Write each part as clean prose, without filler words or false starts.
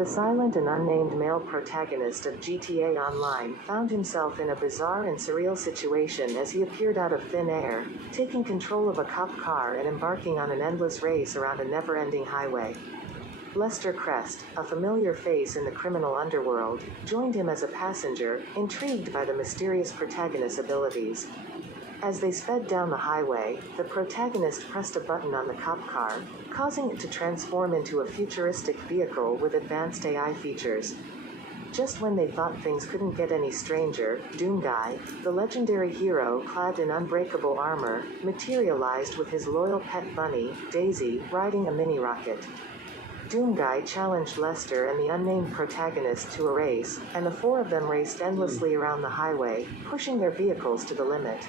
The silent and unnamed male protagonist of GTA Online found himself in a bizarre and surreal situation as he appeared out of thin air, taking control of a cop car and embarking on an endless race around a never-ending highway. Lester Crest, a familiar face in the criminal underworld, joined him as a passenger, intrigued by the mysterious protagonist's abilities. As they sped down the highway, the protagonist pressed a button on the cop car, causing it to transform into a futuristic vehicle with advanced AI features. Just when they thought things couldn't get any stranger, Doomguy, the legendary hero clad in unbreakable armor, materialized with his loyal pet bunny, Daisy, riding a mini-rocket. Doomguy challenged Lester and the unnamed protagonist to a race, and the four of them raced endlessly around the highway, pushing their vehicles to the limit.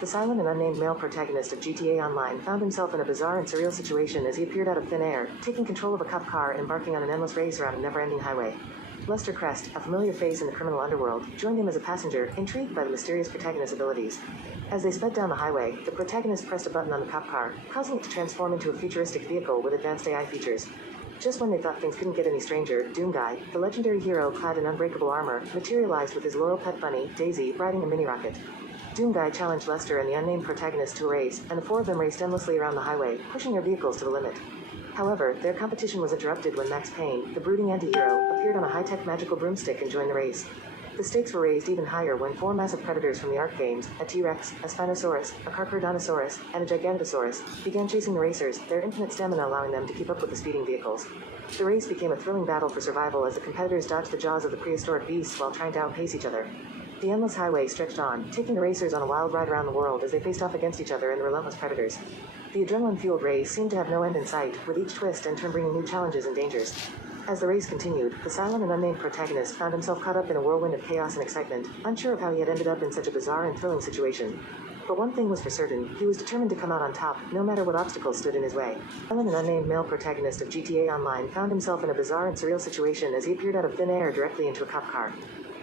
The silent and unnamed male protagonist of GTA Online found himself in a bizarre and surreal situation as he appeared out of thin air, taking control of a cop car and embarking on an endless race around a never-ending highway. Lester Crest, a familiar face in the criminal underworld, joined him as a passenger, intrigued by the mysterious protagonist's abilities. As they sped down the highway, the protagonist pressed a button on the cop car, causing it to transform into a futuristic vehicle with advanced AI features. Just when they thought things couldn't get any stranger, Doomguy, the legendary hero clad in unbreakable armor, materialized with his loyal pet bunny, Daisy, riding a mini-rocket. Doomguy challenged Lester and the unnamed protagonist to a race, and the four of them raced endlessly around the highway, pushing their vehicles to the limit. However, their competition was interrupted when Max Payne, the brooding anti-hero, appeared on a high-tech magical broomstick and joined the race. The stakes were raised even higher when four massive predators from the ARK games, a T-Rex, a Spinosaurus, a Carcharodontosaurus, and a Gigantosaurus, began chasing the racers, their infinite stamina allowing them to keep up with the speeding vehicles. The race became a thrilling battle for survival as the competitors dodged the jaws of the prehistoric beasts while trying to outpace each other. The endless highway stretched on, taking the racers on a wild ride around the world as they faced off against each other and the relentless predators. The adrenaline-fueled race seemed to have no end in sight, with each twist and turn bringing new challenges and dangers. As the race continued, the silent and unnamed protagonist found himself caught up in a whirlwind of chaos and excitement, unsure of how he had ended up in such a bizarre and thrilling situation. But one thing was for certain, he was determined to come out on top, no matter what obstacles stood in his way. The silent and unnamed male protagonist of GTA Online found himself in a bizarre and surreal situation as he appeared out of thin air directly into a cop car.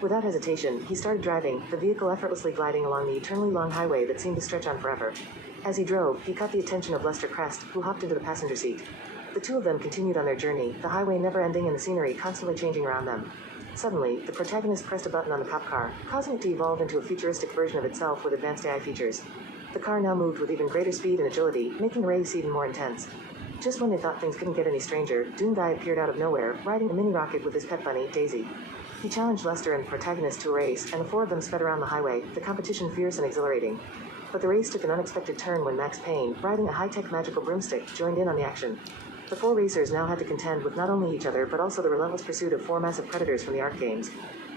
Without hesitation, he started driving, the vehicle effortlessly gliding along the eternally long highway that seemed to stretch on forever. As he drove, he caught the attention of Lester Crest, who hopped into the passenger seat. The two of them continued on their journey, the highway never ending and the scenery constantly changing around them. Suddenly, the protagonist pressed a button on the cop car, causing it to evolve into a futuristic version of itself with advanced AI features. The car now moved with even greater speed and agility, making the race even more intense. Just when they thought things couldn't get any stranger, Doomguy appeared out of nowhere, riding a mini-rocket with his pet bunny, Daisy. He challenged Lester and the protagonist to a race, and the four of them sped around the highway, the competition fierce and exhilarating. But the race took an unexpected turn when Max Payne, riding a high-tech magical broomstick, joined in on the action. The four racers now had to contend with not only each other but also the relentless pursuit of four massive predators from the ARK games.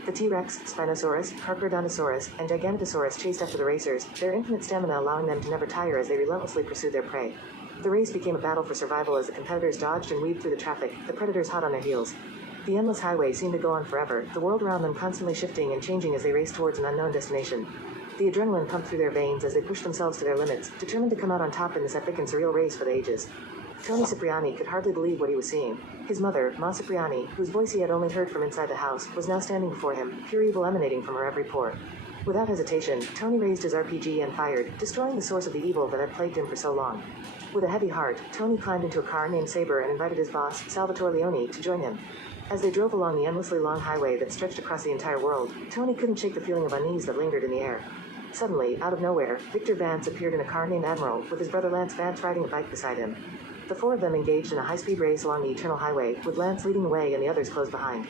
The T-Rex, Spinosaurus, Carcharodontosaurus, and Gigantosaurus chased after the racers, their infinite stamina allowing them to never tire as they relentlessly pursued their prey. The race became a battle for survival as the competitors dodged and weaved through the traffic, the predators hot on their heels. The endless highway seemed to go on forever, the world around them constantly shifting and changing as they raced towards an unknown destination. The adrenaline pumped through their veins as they pushed themselves to their limits, determined to come out on top in this epic and surreal race for the ages. Tony Cipriani could hardly believe what he was seeing. His mother, Ma Cipriani, whose voice he had only heard from inside the house, was now standing before him, pure evil emanating from her every pore. Without hesitation, Tony raised his RPG and fired, destroying the source of the evil that had plagued him for so long. With a heavy heart, Tony climbed into a car named Sabre and invited his boss, Salvatore Leone, to join him. As they drove along the endlessly long highway that stretched across the entire world, Tony couldn't shake the feeling of unease that lingered in the air. Suddenly, out of nowhere, Victor Vance appeared in a car named Admiral, with his brother Lance Vance riding a bike beside him. The four of them engaged in a high-speed race along the eternal highway, with Lance leading the way and the others close behind.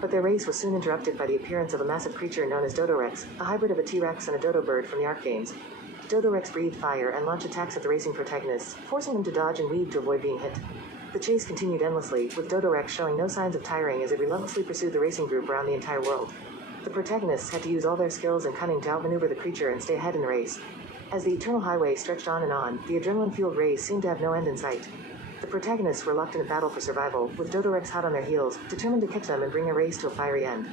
But their race was soon interrupted by the appearance of a massive creature known as Dodorex, a hybrid of a T-Rex and a dodo bird from the ARK games. Dodorex breathed fire and launched attacks at the racing protagonists, forcing them to dodge and weave to avoid being hit. The chase continued endlessly, with Dodorex showing no signs of tiring as it relentlessly pursued the racing group around the entire world. The protagonists had to use all their skills and cunning to outmaneuver the creature and stay ahead in the race. As the eternal highway stretched on, the adrenaline-fueled race seemed to have no end in sight. The protagonists were locked in a battle for survival, with Dodorex hot on their heels, determined to catch them and bring their race to a fiery end.